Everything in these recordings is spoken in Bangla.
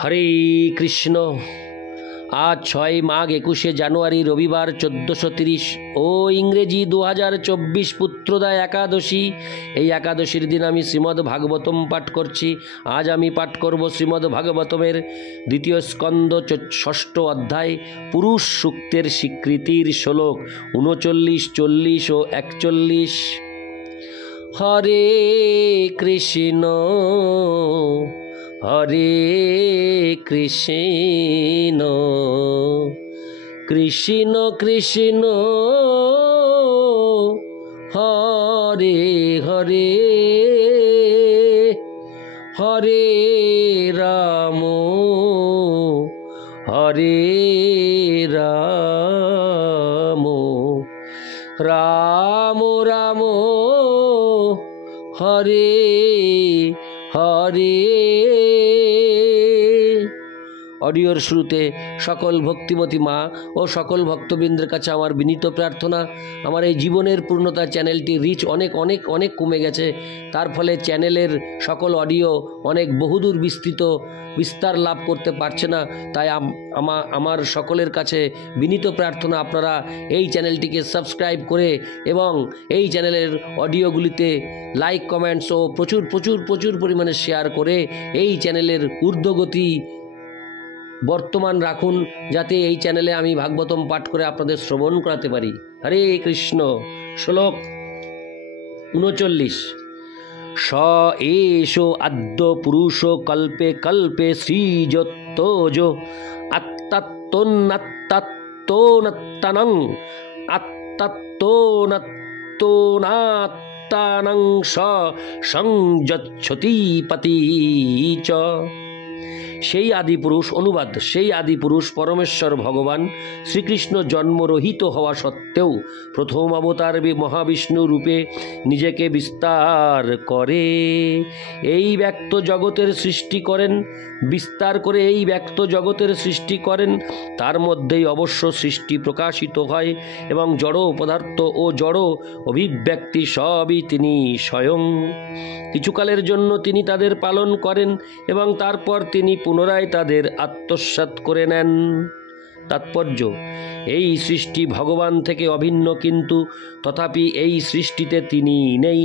হরে কৃষ্ণ। আজ 6 মাঘ 21 জানুয়ারি রবিবার 1430 ও ইংরেজি 2024 পুত্রদা একাদশী। এই একাদশীর দিন আমি শ্রীমদ্ ভাগবতম পাঠ করছি। আজ আমি পাঠ করব শ্রীমদ্ ভাগবতমের 2য় স্কন্ধ 6ষ্ঠ অধ্যায় পুরুষ সূক্তের স্বীকৃতির শ্লোক 39, 40 ও 41। হরে কৃষ্ণ হরে কৃষ্ণ কৃষ্ণ কৃষ্ণ হরে হরে হরে রাম হরে রাম রাম রাম হরে হরে। অডিওর শুরুতে সকল ভক্তিমতী মা ও সকল ভক্তবৃন্দের কাছে আমার বিনীত প্রার্থনা, আমার এই জীবনের পূর্ণতা চ্যানেলটির রিচ অনেক অনেক অনেক কমে গেছে। তার ফলে চ্যানেলের সকল অডিও অনেক বহুদূর বিস্তার লাভ করতে পারছে না। তাই আমার সকলের কাছে বিনীত প্রার্থনা, আপনারা এই চ্যানেলটিকে সাবস্ক্রাইব করে এবং এই চ্যানেলের অডিওগুলিতে লাইক, কমেন্টস ও প্রচুর প্রচুর প্রচুর পরিমাণে শেয়ার করে এই চ্যানেলের ঊর্ধ্বগতি বর্তমান রাখুন, যাতে এই চ্যানেলে আমি ভাগবতম পাঠ করে আপনাদের শ্রবণ করাতে পারি। হরে কৃষ্ণ। শ্লোক 39। স এষো আদ্য পুরুষ কল্পে কল্পে সৃজত্যোজ আত্তাত্তোনাত্তাত্তোনাত্তানং আত্তাত্তোনাত্তোনাত্তানং স সংযচ্ছতি পতি চ। সেই আদিপুরুষ, অনুবাদ, সেই আদিপুরুষ পরমেশ্বর ভগবান শ্রীকৃষ্ণ জন্মরহিত হওয়া সত্ত্বেও প্রথম অবতার মহাবিষ্ণু রূপে নিজেকে বিস্তার করে এই ব্যক্ত জগতের সৃষ্টি করেন, বিস্তার করে এই ব্যক্ত জগতের সৃষ্টি করেন। তার মধ্যেই অবশ্য সৃষ্টি প্রকাশিত হয় এবং জড় পদার্থ ও জড় অভিব্যক্তি সবই তিনি স্বয়ং। কিছুকালের জন্য তিনি তাদের পালন করেন এবং তারপর তিনি পুনরায় তাদের আত্মসাৎ করে নেন। তাৎপর্য: এই সৃষ্টি ভগবান থেকে অভিন্ন, কিন্তু তথাপি এই সৃষ্টিতে তিনি নেই।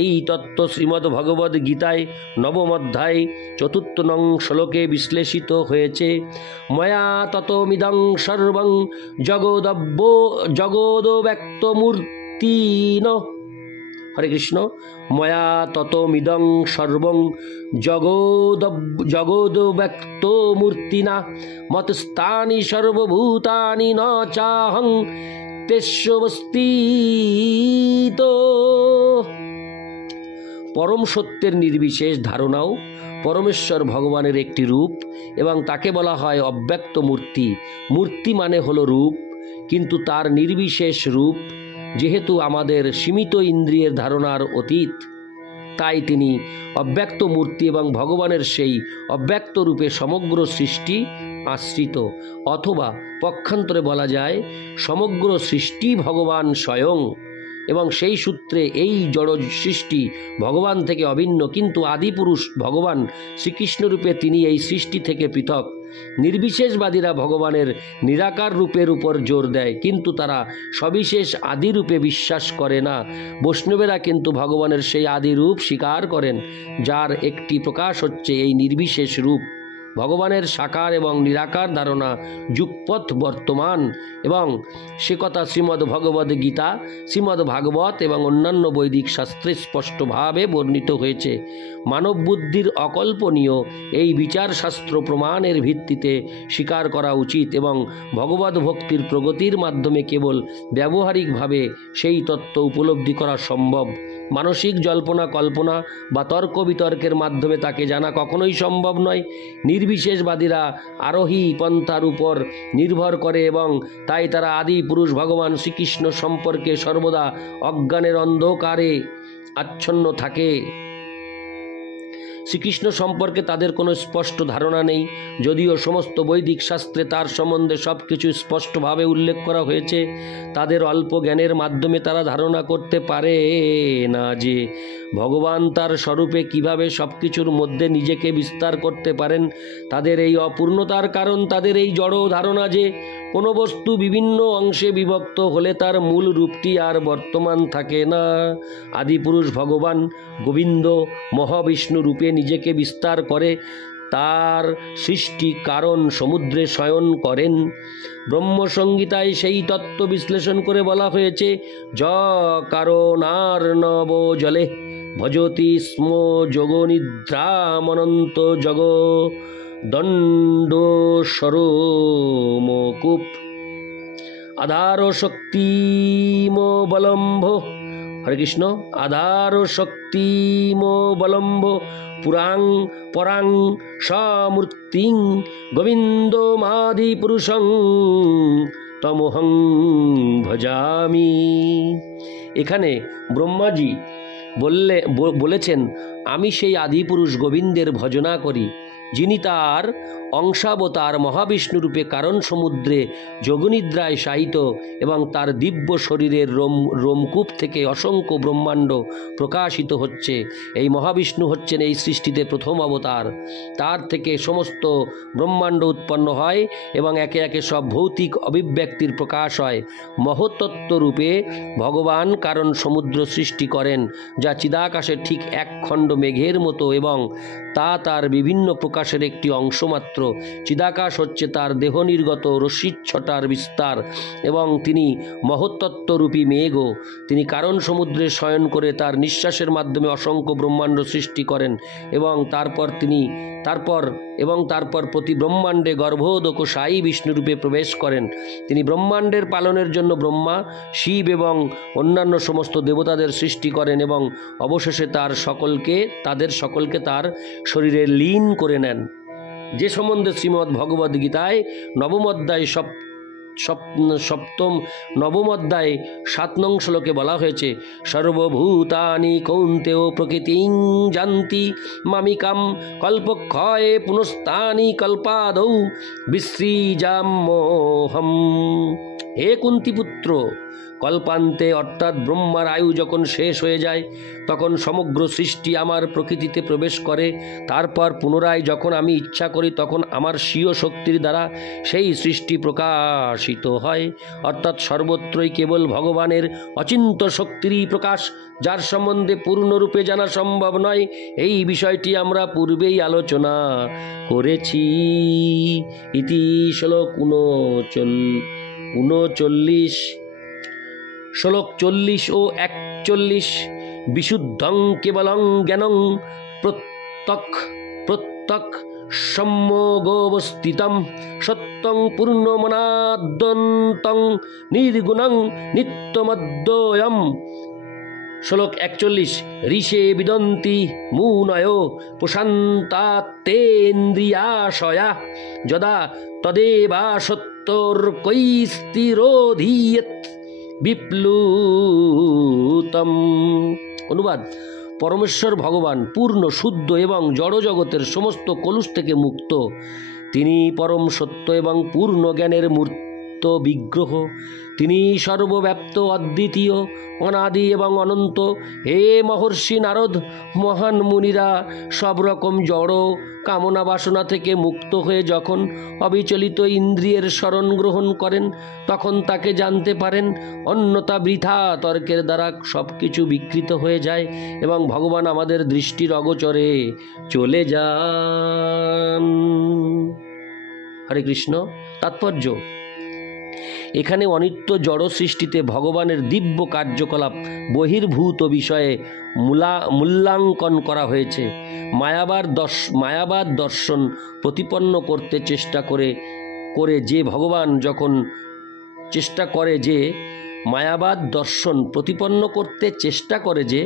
এই তত্ত্ব শ্রীমদ্ ভগবদ্ গীতায় 9ম অধ্যায় 4 নং শ্লোকে বিশ্লেষিত হয়েছে। ময়া ততমিদং সর্বং জগদব্যক্তমূর্তিন। হরে কৃষ্ণ। ময়া ততমিদং সর্বং জগদব্যক্তমূর্তিনা মতস্থানি সর্বভূতানি ন চাহং তেষ্বস্তিত। পরম সত্যের নির্বিশেষ ধারণাও পরমেশ্বর ভগবানের একটি রূপ এবং তাকে বলা হয় অব্যক্ত মূর্তি। মূর্তি মানে হলো রূপ, কিন্তু তার নির্বিশেষ রূপ যেহেতু আমাদের সীমিত ইন্দ্রিয়ের ধারণার অতীত, তাই তিনি অব্যক্ত মূর্তি এবং ভগবানের সেই অব্যক্ত রূপে সমগ্র সৃষ্টি আশ্রিত। অথবা পক্ষান্তরে বলা যায়, সমগ্র সৃষ্টি ভগবান স্বয়ং এবং সেই সূত্রে এই জড় সৃষ্টি ভগবান থেকে অভিন্ন, কিন্তু আদিপুরুষ ভগবান শ্রীকৃষ্ণরূপে তিনি এই সৃষ্টি থেকে পৃথক। নির্বিশেষবাদীরা ভগবানের নিরাকার রূপের উপর জোর দেয়, কিন্তু তারা সবিশেষ আদি রূপে বিশ্বাস করে না। বৈষ্ণবেরা কিন্তু ভগবানের সেই আদি রূপ স্বীকার করেন, যার একটি প্রকাশ হচ্ছে এই নির্বিশেষ রূপ। ভগবানের সাকার এবং নিরাকার ধারণা যুগপৎ বর্তমান, এবং সে কথা শ্রীমদ্ ভগবদ্ গীতা, শ্রীমদ্ ভাগবত এবং অন্যান্য বৈদিক শাস্ত্রে স্পষ্টভাবে বর্ণিত হয়েছে। মানব বুদ্ধির অকল্পনীয় এই বিচারশাস্ত্র প্রমাণের ভিত্তিতে স্বীকার করা উচিত এবং ভগবদ্ ভক্তির প্রগতির মাধ্যমে কেবল ব্যবহারিকভাবে সেই তত্ত্ব উপলব্ধি করা সম্ভব। মানসিক জল্পনা কল্পনা বা তর্ক বিতর্কের মাধ্যমে তাকে জানা কখনোই সম্ভব নয়। নির্বিশেষবাদীরা আরোহী পন্থার উপর নির্ভর করে এবং তাই তারা আদি পুরুষ ভগবান শ্রীকৃষ্ণ সম্পর্কে সর্বদা অজ্ঞানের অন্ধকারে আচ্ছন্ন থাকে। শ্রীকৃষ্ণ সম্পর্কে তাদের কোনো স্পষ্ট ধারণা নেই, যদিও সমস্ত বৈদিক শাস্ত্রে তার সম্বন্ধে সব কিছু স্পষ্টভাবে উল্লেখ করা হয়েছে। তাদের অল্প জ্ঞানের মাধ্যমে তারা ধারণা করতে পারে না যে ভগবান তার স্বরূপে কিভাবে সব কিছুর মধ্যে নিজেকে বিস্তার করতে পারেন। তাদের এই অপূর্ণতার কারণ তাদের এই জড় ধারণা যে কোনো বস্তু বিভিন্ন অংশে বিভক্ত হলে তার মূল রূপটি আর বর্তমান থাকে না। আদিপুরুষ ভগবান গোবিন্দ মহাবিষ্ণু রূপে নিজেকে বিস্তার করে তার সৃষ্টি কারণ সমুদ্রে শয়ন করেন। ব্রহ্মসংহিতায় সেই তত্ত্ব বিশ্লেষণ করে বলা হয়েছে, য কারণার নব জলে ভজতি স্ম যোগনিদ্রামনন্ত জগ দণ্ড সরোমকূপ আধার শক্তিমবলম্ভ। হরে কৃষ্ণ। আধার শক্তিমবলম্ভ পুরাং পরাং সমূর্তিং গোবিন্দমাদি পুরুষং তমহং ভজামি। এখানে ব্রহ্মাজি বলেছেন, আমি সেই আদিপুরুষ গোবিন্দের ভজনা করি, যিনি তার অংশাবতার মহাবিষ্ণুরূপে কারণ সমুদ্রে যোগনিদ্রায় শায়িত এবং তার দিব্য শরীরের রোমকূপ থেকে অসংখ্য ব্রহ্মাণ্ড প্রকাশিত হচ্ছে। এই মহাবিষ্ণু হচ্ছেন এই সৃষ্টিতে প্রথম অবতার। তার থেকে সমস্ত ব্রহ্মাণ্ড উৎপন্ন হয় এবং একে একে সব ভৌতিক অভিব্যক্তির প্রকাশ হয়। মহত্তত্ত্বরূপে ভগবান কারণ সমুদ্র সৃষ্টি করেন, যা চিদাকাশের ঠিক এক খণ্ড মেঘের মতো এবং তা তার বিভিন্ন প্রকাশের একটি অংশ মাত্র। চিদাকাশ হচ্ছে তার দেহ নির্গত রশ্মিচ্ছটার বিস্তার এবং তিনি মহত্তত্ত্বরূপী মেঘও। তিনি কারণ সমুদ্রে শয়ন করে তার নিঃশ্বাসের মাধ্যমে অসংখ্য ব্রহ্মাণ্ড সৃষ্টি করেন এবং তারপর প্রতি ব্রহ্মাণ্ডে গর্ভোদক সাই বিষ্ণুরূপে প্রবেশ করেন। তিনি ব্রহ্মাণ্ডের পালনের জন্য ব্রহ্মা, শিব এবং অন্যান্য সমস্ত দেবতাদের সৃষ্টি করেন এবং অবশেষে তাদের সকলকে তার শরীরে লীন করে নেন। যে সম্বন্ধে শ্রীমদ্ ভগবদ্ গীতায় নবম অধ্যায় 7 নং শ্লোকে বলা হয়েছে, সর্বভূতানি কৌন্তেয় প্রকৃতিং জান্তি মামিকাম কল্পক্ষয়ে পুনস্তানি কল্পাদৌ বিশ্রীজাম্যহম। হে কুন্তিপুত্র, কল্পান্তে অর্থাৎ ব্রহ্মার আয়ু যখন শেষ হয়ে যায় তখন সমগ্র সৃষ্টি আমার প্রকৃতিতে প্রবেশ করে। তারপর পুনরায় যখন আমি ইচ্ছা করি তখন আমার স্বীয় শক্তির দ্বারা সেই সৃষ্টি প্রকাশিত হয়। অর্থাৎ সর্বত্রই কেবল ভগবানের অচিন্ত শক্তিরই প্রকাশ, যার সম্বন্ধে পূর্ণরূপে জানা সম্ভব নয়। এই বিষয়টি আমরা পূর্বেই আলোচনা করেছি। ইতি শ্লোক 39 শ্লোক 40 ও 41। বিশুদ্ধং কেবলং জ্ঞানং প্রত্যক সম্যোগবস্থিতং সত্যং পূর্ণমনাদ্যন্তং নির্গুণং নিত্যমদ্বয়ম। শ্লোক 41। ঋষে বিদন্তি মুনয় প্রশান্তাত্তেন্দ্রিয়াশয়া যদা তদেবা সত্যর্কৈস্তিরোধীয়ত বিপ্লুতম। অনুবাদ: পরমেশ্বর ভগবান পূর্ণ, শুদ্ধ এবং জড়জগতের সমস্ত কলুষ থেকে মুক্ত। তিনি পরম সত্য এবং পূর্ণ জ্ঞানের মূর্ত বিগ্রহ। তিনি সর্বব্যাপ্ত, অদ্বিতীয়, অনাদি এবং অনন্ত। হে মহর্ষি নারদ, মহান মুনিরা সব রকম জড় কামনা বাসনা থেকে মুক্ত হয়ে যখন অবিচলিত ইন্দ্রিয়ের শরণ গ্রহণ করেন তখন তাকে জানতে পারেন। অন্যথা বৃথা তর্কের দ্বারা সব কিছু বিকৃত হয়ে যায় এবং ভগবান আমাদের দৃষ্টির অগোচরে চলে যান। হরে কৃষ্ণ। তাৎপর্য: এখানে অনিত্য জড় সৃষ্টিতে ভগবানের দিব্য কার্যকলাপ বহির্ভূত বিষয়ে মূল্যাঙ্কন করা হয়েছে। মায়াবাদ দর্শন প্রতিপন্ন করতে চেষ্টা করে যে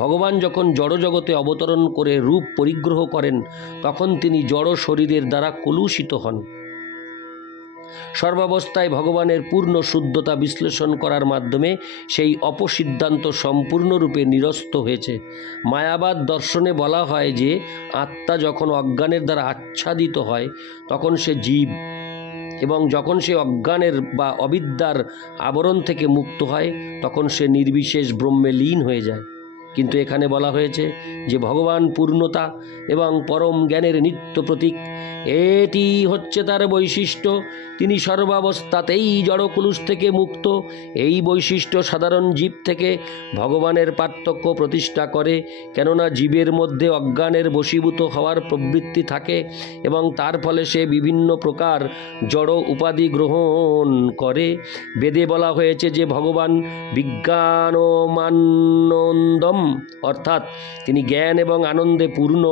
ভগবান যখন জড়জগতে অবতরণ করে রূপ পরিগ্রহ করেন তখন তিনি জড় শরীরের দ্বারা কলুষিত হন। সর্বাবস্থায় ভগবানের পূর্ণ শুদ্ধতা বিশ্লেষণ করার মাধ্যমে সেই অপসিদ্ধান্ত সম্পূর্ণরূপে নিরস্ত হয়েছে। মায়াবাদ দর্শনে বলা হয় যে আত্মা যখন অজ্ঞানের দ্বারা আচ্ছাদিত হয় তখন সে জীব, এবং যখন সে অজ্ঞানের বা অবিদ্যার আবরণ থেকে মুক্ত হয় তখন সে নির্বিশেষ ব্রহ্মে লীন হয়ে যায়। কিন্তু এখানে বলা হয়েছে যে ভগবান পূর্ণতা এবং পরম জ্ঞানের নিত্য প্রতীক, এটি হচ্ছে তার বৈশিষ্ট্য। তিনি সর্বাবস্থাতেই জড়কলুষ থেকে মুক্ত। এই বৈশিষ্ট্য সাধারণ জীব থেকে ভগবানের পার্থক্য প্রতিষ্ঠা করে, কেননা জীবের মধ্যে অজ্ঞানের বশীভূত হওয়ার প্রবৃত্তি থাকে এবং তার ফলে সে বিভিন্ন প্রকার জড় উপাধি গ্রহণ করে। বেদে বলা হয়েছে যে ভগবান বিজ্ঞানমানন্দম, অর্থাৎ তিনি জ্ঞান এবং আনন্দে পূর্ণ।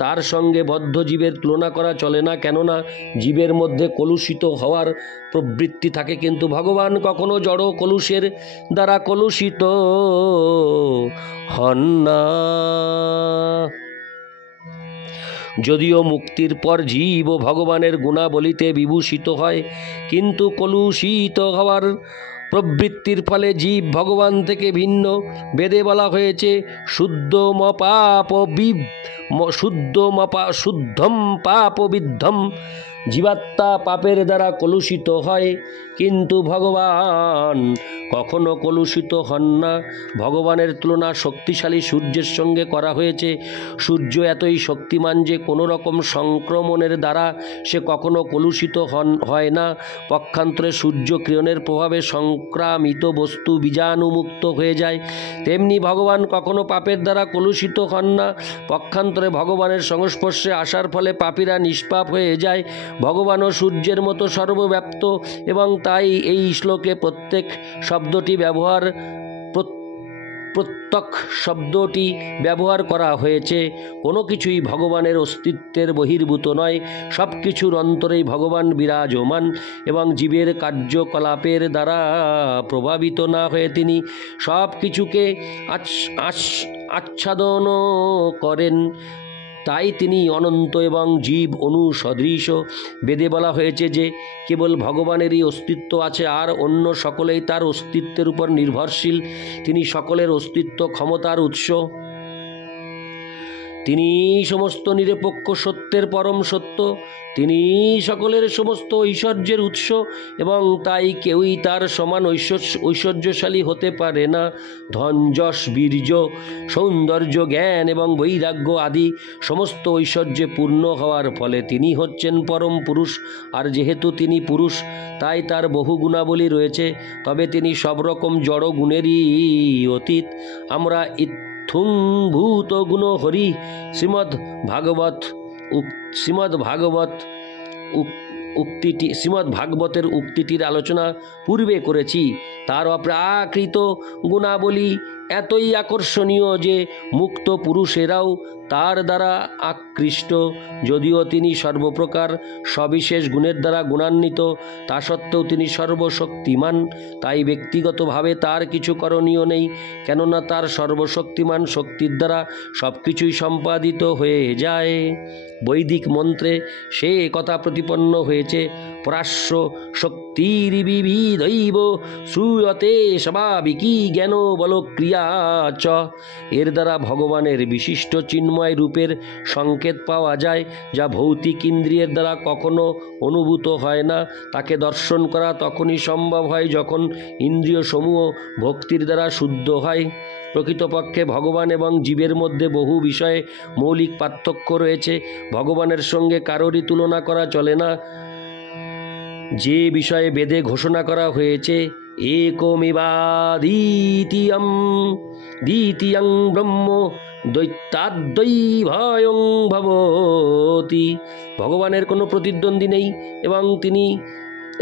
তার সঙ্গে বদ্ধ জীবের তুলনা করা চলে না, কেননা জীবের মধ্যে কলুষিত হওয়ার প্রবৃত্তি থাকে, কিন্তু ভগবান কখনো জড় কলুষের দ্বারা কলুষিত হন না। যদিও মুক্তির পর জীব ও ভগবানের গুণাবলিতে বিভূষিত হয়, কিন্তু কলুষিত হওয়ার প্রবৃত্তির ফলে জীব ভগবান থেকে ভিন্ন। বেদে বলা হয়েছে শুদ্ধম পাপ বিদ্ধম, জীবাত্মা পাপের দ্বারা কলুষিত হয়, কিন্তু ভগবান কখনো কলুষিত হন না। ভগবানের তুলনা শক্তিশালী সূর্যের সঙ্গে করা হয়েছে। সূর্য এতই শক্তিমান যে কোনো রকম সংক্রমণের দ্বারা সে কখনো কলুষিত হয় না। পক্ষান্তরে সূর্য কিরণের প্রভাবে সংক্রামিত বস্তু বীজাণুমুক্ত হয়ে যায়। তেমনি ভগবান কখনো পাপের দ্বারা কলুষিত হন না। পক্ষান্তরে ভগবানের সংস্পর্শে আসার ফলে পাপীরা নিষ্পাপ হয়ে যায়। ভগবানও সূর্যের মতো সর্বব্যাপ্ত, এবং তাই এই শ্লোকে প্রত্যেক শব্দটি ব্যবহার করা হয়েছে। কোনো কিছুই ভগবানের অস্তিত্বের বহির্ভূত নয়, সব কিছুর অন্তরেই ভগবান বিরাজমান, এবং জীবের কার্যকলাপের দ্বারা প্রভাবিত না হয়ে তিনি সব কিছুকে আচ্ছাদন করেন। তাই তিনি অনন্ত এবং জীব অনুসদৃশ। বেদে বলা হয়েছে যে কেবল ভগবানেরই অস্তিত্ব আছে, আর অন্য সকলেই তার অস্তিত্বের উপর নির্ভরশীল। তিনি সকলের অস্তিত্ব ক্ষমতার উৎস। তিনি সমস্ত নিরপেক্ষ সত্যের পরম সত্য। তিনি সকলের সমস্ত ঐশ্বর্যের উৎস, এবং তাই কেউই তার সমান ঐশ্বর্যশালী হতে পারে না। ধন, যশ, বীর্য, সৌন্দর্য, জ্ঞান এবং বৈরাগ্য আদি সমস্ত ঐশ্বর্যে পূর্ণ হওয়ার ফলে তিনি হচ্ছেন পরম পুরুষ। আর যেহেতু তিনি পুরুষ, তাই তার বহু গুণাবলী রয়েছে, তবে তিনি সব রকম জড় গুণেরই অতীত। আমরা ভূত গুণ হরি শ্রীমদ্ ভাগবতের উক্তিটির আলোচনা পূর্বে করেছি। তার অপ্রাকৃত গুণাবলী এতই আকর্ষণীয় যে মুক্ত পুরুষেরাও তার দ্বারা আকৃষ্ট। যদিও তিনি সর্বপ্রকার সবিশেষ গুণের দ্বারা গুণান্বিত, তা সত্ত্বেও তিনি সর্বশক্তিমান। তাই ব্যক্তিগতভাবে তার কিছু করণীয় নেই, কেননা তার সর্বশক্তিমান শক্তির দ্বারা সব কিছুই সম্পাদিত হয়ে যায়। বৈদিক মন্ত্রে সে কথা প্রতিপন্ন হয়েছে, পরাশ্ব শক্তির্বিবিধৈব শ্রূয়তে স্বাভাবিকী জ্ঞান বল ক্রিয়া চ। এর দ্বারা ভগবানের বিশিষ্ট চিন্ময় রূপের সংকেত পাওয়া যায়, যা ভৌতিক ইন্দ্রিয়ের দ্বারা কখনো অনুভূত হয় না। তাকে দর্শন করা তখনই সম্ভব হয় যখন ইন্দ্রিয় সমূহ ভক্তির দ্বারা শুদ্ধ হয়। প্রকৃতপক্ষে ভগবান এবং জীবের মধ্যে বহু বিষয়ে মৌলিক পার্থক্য রয়েছে। ভগবানের সঙ্গে কারোরই তুলনা করা চলে না। যে বিষয়ে বেদে ঘোষণা করা হয়েছে একমেবাদ্বিতীয়ং ব্রহ্ম দ্বৈতাদ্বৈভয়ং ভবতি, ভগবানের কোনো প্রতিদ্বন্দ্বী নেই,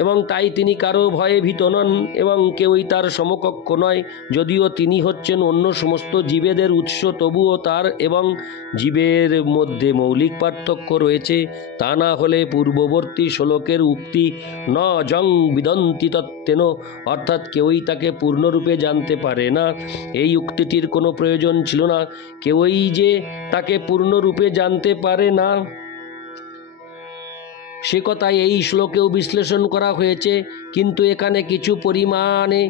এবং তাই তিনি কারো ভয়ে ভীত নন, এবং কেউই তার সমকক্ষ নয়। যদিও তিনি হচ্ছেন অন্য সমস্ত জীবেদের উৎস, তবুও তার এবং জীবের মধ্যে মৌলিক পার্থক্য রয়েছে। তা না হলে পূর্ববর্তী শ্লোকের উক্তি ন জং বিদন্তি তত্ত্বেন, অর্থাৎ কেউই তাকে পূর্ণরূপে জানতে পারে না, এই উক্তিটির কোনো প্রয়োজন ছিল না। কেউই যে তাকে পূর্ণরূপে জানতে পারে না, সে কথাই এই শ্লোকেও বিশ্লেষণ করা হয়েছে, কিন্তু এখানে কিছু পরিমাণে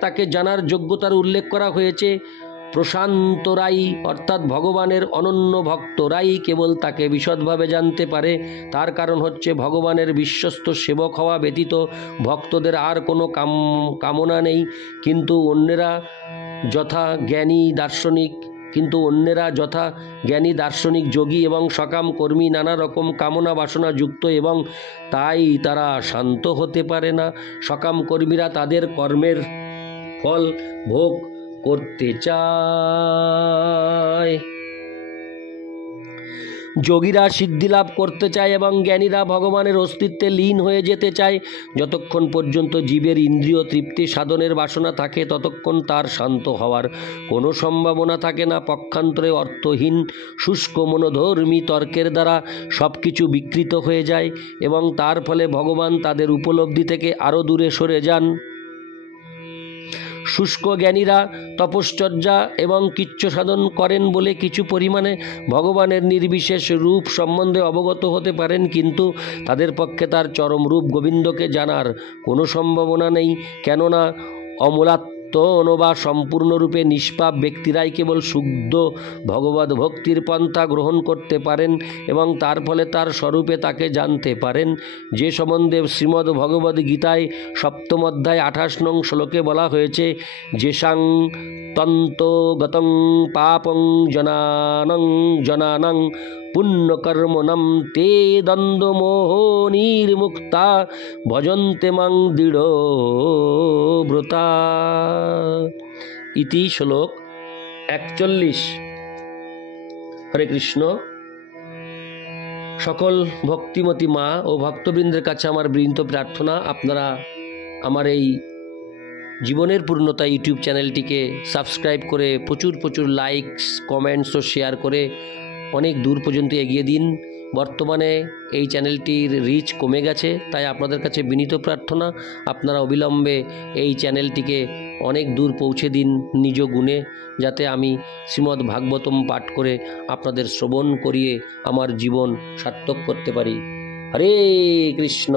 তাকে জানার যোগ্যতার উল্লেখ করা হয়েছে। প্রশান্তরাই অর্থাৎ ভগবানের অনন্য ভক্তরাই কেবল তাকে বিশদভাবে জানতে পারে। তার কারণ হচ্ছে ভগবানের বিশ্বস্ত সেবক হওয়া ব্যতীত ভক্তদের আর কোনো কামনা নেই। কিন্তু অন্যেরা যথা জ্ঞানী দার্শনিক যোগী এবং সকাম কর্মী নানা রকম কামনা বাসনা যুক্ত, এবং তাই তারা শান্ত হতে পারে না। সকাম কর্মীরা তাদের কর্মের ফল ভোগ করতে চায়, যোগীরা সিদ্ধি লাভ করতে চায় এবং জ্ঞানীরা ভগবানের অস্তিত্বে লীন হয়ে যেতে চায়। যতক্ষণ পর্যন্ত জীবের ইন্দ্রিয় তৃপ্তি সাধনের বাসনা থাকে ততক্ষণ তার শান্ত হওয়ার কোনো সম্ভাবনা থাকে না। পক্ষান্তরে অর্থহীন শুষ্ক মনোধর্মী তর্কের দ্বারা সব কিছু বিকৃত হয়ে যায় এবং তার ফলে ভগবান তাদের উপলব্ধি থেকে আরও দূরে সরে যান। শুষ্ক জ্ঞানীরা তপশ্চর্যা এবং কৃচ্ছ সাধন করেন বলে কিছু পরিমাণে ভগবানের নির্বিশেষ রূপ সম্বন্ধে অবগত হতে পারেন, কিন্তু তাদের পক্ষে তার চরম রূপ গোবিন্দকে জানার কোনো সম্ভাবনা নেই। কেননা অমূলাত্ম বা সম্পূর্ণরূপে নিষ্পাপ ব্যক্তিরাই কেবল শুদ্ধ ভগবদ ভক্তির পন্থা গ্রহণ করতে পারেন এবং তার ফলে তার স্বরূপে তাকে জানতে পারেন, যে সম্বন্ধে শ্রীমদ্ ভগবদ গীতায় 7ম অধ্যায় 28 নং শ্লোকে বলা হয়েছে, যেষাং তন্তগতং পাপং জনানং পুণ্যকর্মণম তে দ্বন্দ্বমোহ নির্মুক্তা ভজন্তে মাং দৃঢ়ব্রতা। ইতি শ্লোক 41। হরে কৃষ্ণ। সকল ভক্তিমতী মা ও ভক্তবৃন্দের কাছে আমার বিনীত প্রার্থনা, আপনারা আমার এই জীবনের পূর্ণতা ইউটিউব চ্যানেলটিকে সাবস্ক্রাইব করে প্রচুর লাইকস, কমেন্টস ও শেয়ার করে অনেক দূর পর্যন্ত এগিয়ে দিন। বর্তমানে এই চ্যানেলটির রিচ কমে গেছে, তাই আপনাদের কাছে বিনীত প্রার্থনা, আপনারা অবিলম্বে এই চ্যানেলটিকে অনেক দূর পৌঁছে দিন নিজ গুণে, যাতে আমি শ্রীমদ্ ভাগবতম পাঠ করে আপনাদের শ্রবণ করিয়ে আমার জীবন সার্থক করতে পারি। হরে কৃষ্ণ।